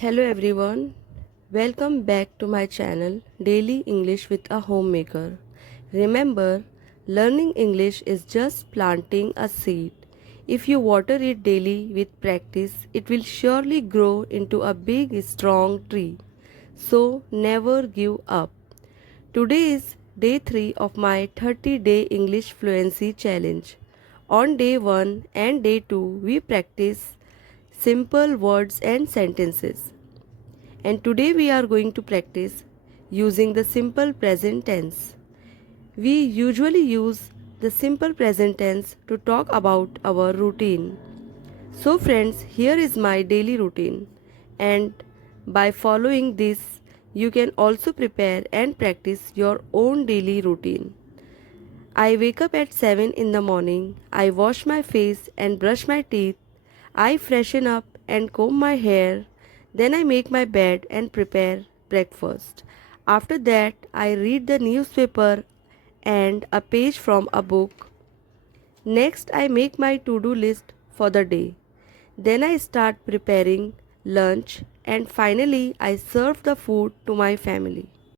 Hello everyone, welcome back to my channel Daily English with a Homemaker. Remember, learning English is just planting a seed. If you water it daily with practice, it will surely grow into a big, strong tree. So never give up. Today is day 3 of my 30-day English fluency challenge. On day 1 and day 2, we practice simple words and sentences. And today we are going to practice using the simple present tense. We usually use the simple present tense to talk about our routine. So friends, here is my daily routine, and by following this you can also prepare and practice your own daily routine. I wake up at 7 in the morning. I wash my face and brush my teeth. I freshen up and comb my hair. Then I make my bed and prepare breakfast. After that, I read the newspaper and a page from a book. Next, I make my to-do list for the day. Then I start preparing lunch, and finally I serve the food to my family.